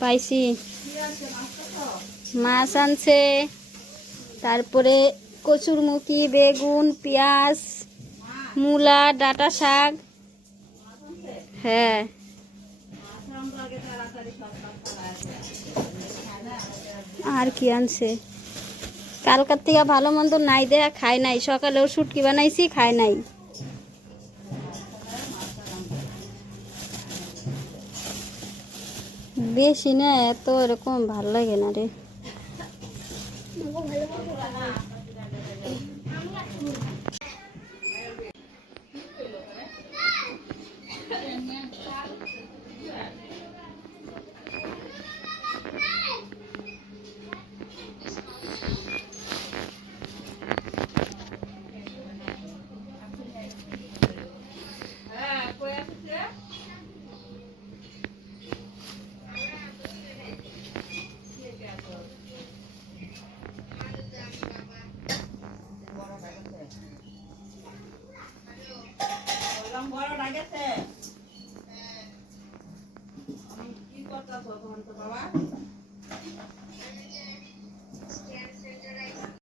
পাইছি। মাছ আনছে, তারপরে কচুরমুখী, বেগুন, পেঁয়াজ, মূলা, ডাটা শাক। হ্যাঁ। আর কি আনছে? কালকার থেকে ভালো মন্দ নাই দেয়া, খায় নাই। সকালে সকালেও শুটকি বানাইছি, খায় নাই। বেশি না এত এরকম ভালো লাগে না রে। লাগেছে কি করতেছ তখন তো বাবা?